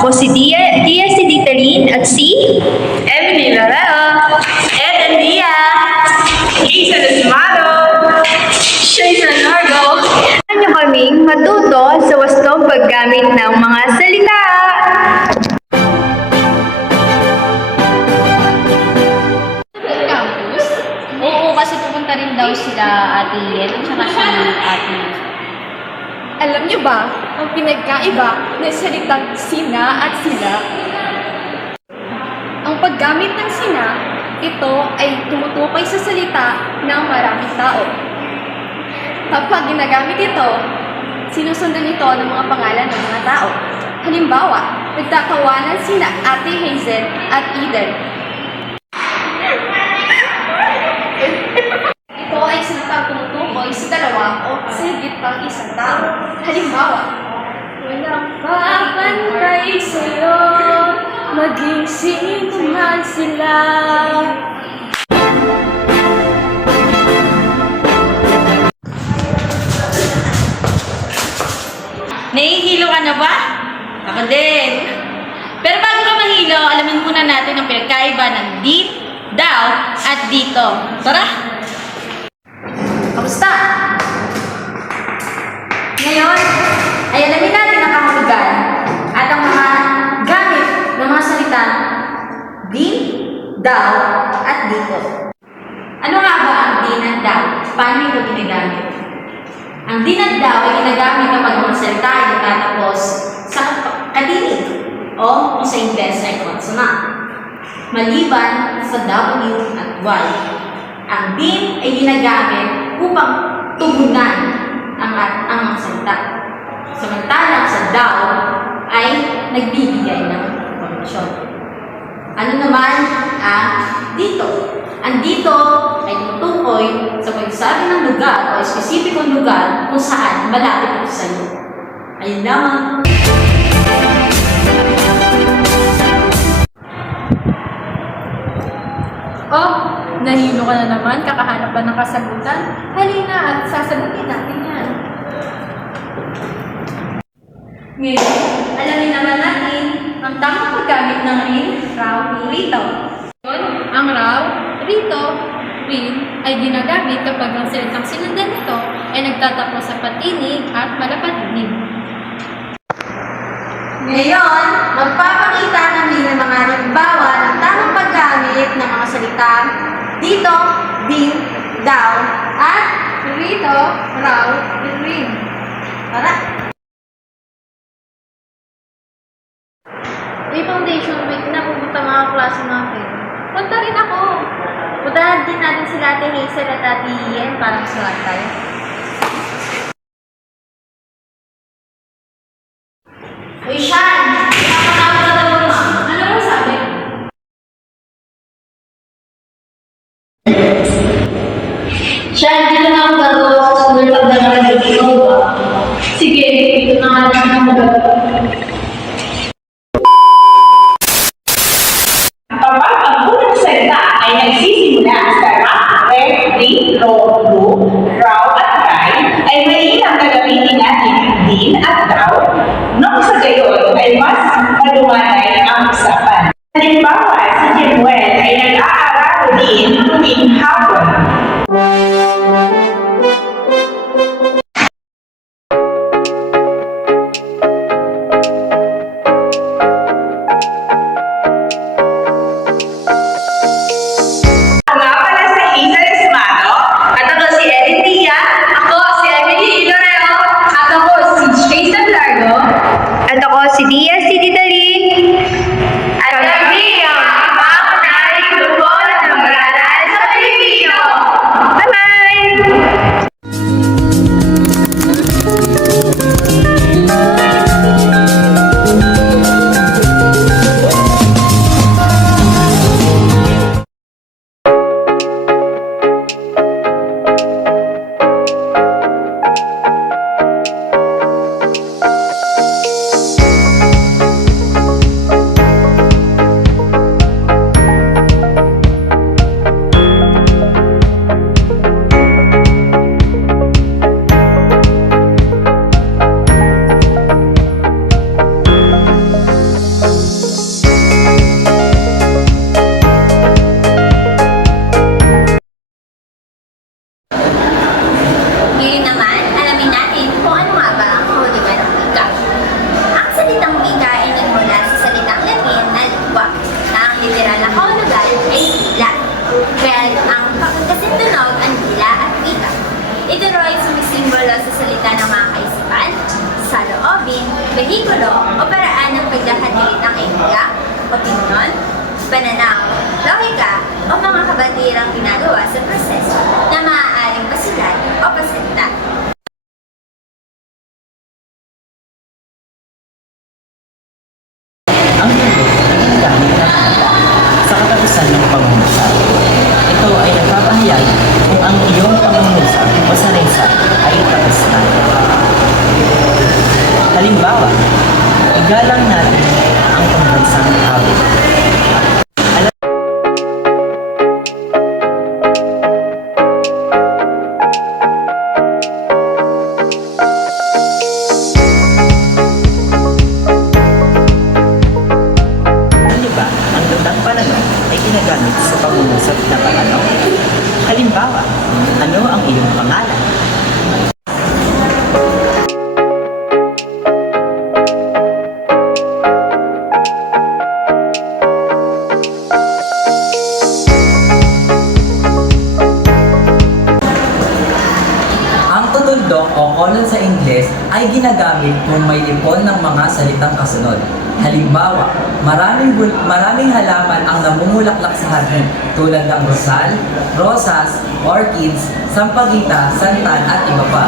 Ako si Dia, Alam niyo ba ang pinagkaiba ng salitang sina at sila? Ang paggamit ng sina, ito ay tumutukoy sa salita ng maraming tao. Kapag ginagamit ito, sinusundan ito ng mga pangalan ng mga tao. Halimbawa, nagtatawanan sina Ate Hazel at Eden. Ito ay sinatang tumutukoy sa dalawa o sa higit pang isang tao. Halimbawa, Walang papantay sa'yo, maging sino man sila. Nahihilo ka na ba? Ako din. Pero bago ka mahilo, alamin muna natin ang pinagkaiba ng deep, daw, at dito. Tara! Kamusta? Ngayon, ay alamin natin daw, at dito. Ano nga ba ang din at daw? Paano ito ginagamit? Ang din at daw ay ginagamit kapag ang salita ay natatapos sa kadinig o kung sa Ingles ay consonant. Maliban sa W at Y. Ang din ay ginagamit upang tugunan ang, ang salita. Samantalang sa daw ay nagbibigay ng informasyon. Ano naman ang dito? Ang dito ay tumutukoy sa pagsabi ng lugar o espesipikong lugar kung saan malapit ito sa iyo. Ayun lamang. Oh, nahilo ka na naman, kakahanap ba ng kasagutan? Halina at sasagutin natin yan. Ngayon, alamin naman natin ang tamang paggamit ng rin, raw, rito. Ang raw, rito, rin, ay ginagamit kapag ang salitang sinundan nito ay nagtatapos sa patinig at malapatignig. Ngayon, magpapakita namin ng mga halimbawa ng tamang paggamit ng mga salita dito, din, daw, at Rito, raw, rin. tara. May foundation week na pupunta mga klase natin. Punta rin ako. Puntahan din natin sila Ate Hazel at Ate Ian para sa tayo. Uy, Sean! Pinapatawag mo. Ano mo sabi? Sean, dito na ako gagawa sa sunod pagdala ng ikaw ba? Sige, dito na nga lang ako gagawa. Pananaw, lohika o mga kabatirang ginagawa sa proseso na maaaring pasulat o pasalita. Ang tulo ay kanta sa katapusan ng pangungusap. Ito ay nagpapahayag kung ang iyong pangungusap o saraysay ay tapos na. Halimbawa, igalang natin o colon sa Ingles ay ginagamit kung may lipon ng mga salitang kasunod. Halimbawa, maraming, maraming halaman ang namumulaklak sa hardin tulad ng rosal, rosas, orchids, sampagita, santan at iba pa.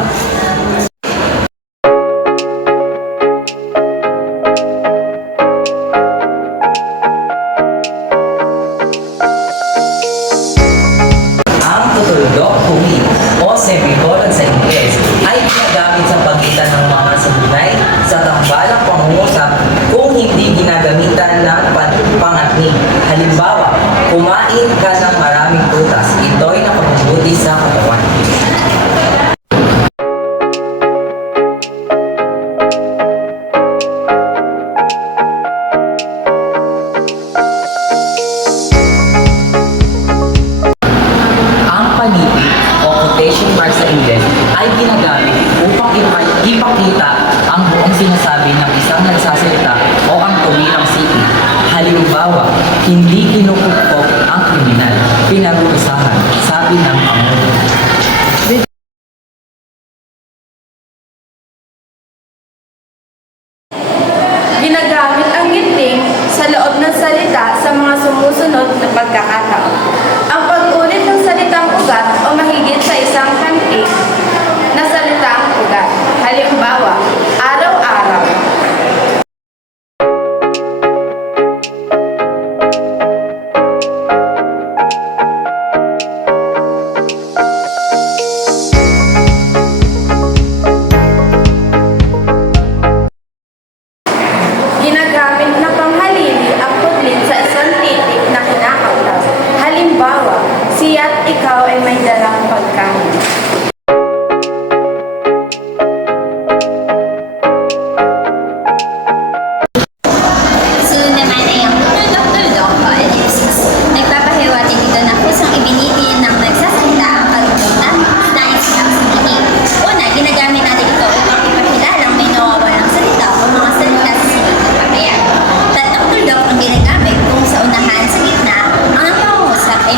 Kumain ka ng maraming prutas, ito'y nakabubuti sa katawan. Ang panipid o quotation mark ay ginagamit upang ipa- ipakita ang buong sinasabi ng isang nagsasalita o ang sipit. Halimbawa, hindi kinukupkop ang kriminal, pinarurusahan, sabi ng Pangulo. Ginagamit ang ginting sa loob ng salita sa mga sumusunod na pagkakataon. Ang pag-ulit ng salitang ugat o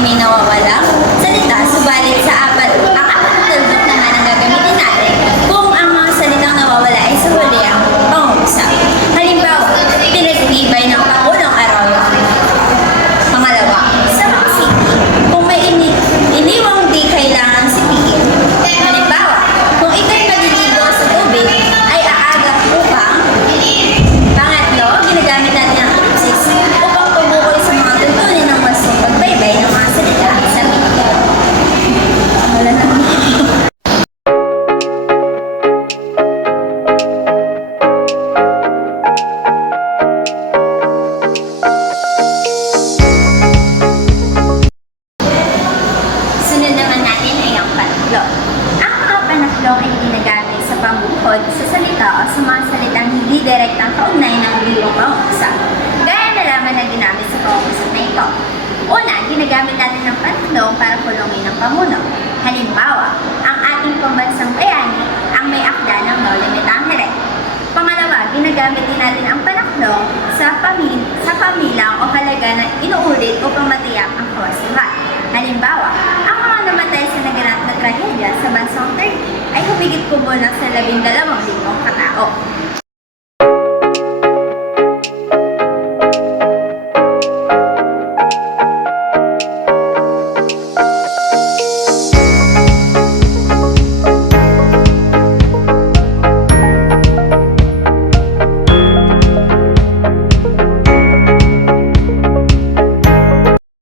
pangungusap ay may Halimbawa, ang ating pambansang bayani ang may akda ng no limit angere. Pangalawa, ginagamit din natin ang panaklo sa, pamil sa pamilang o halaga na inuulit upang matiyak ang kawasuhan. Halimbawa, ang mga namatay sa naganap na trahedya sa bansang Turkey ay humigit kumulang sa labing dalawang libong katao.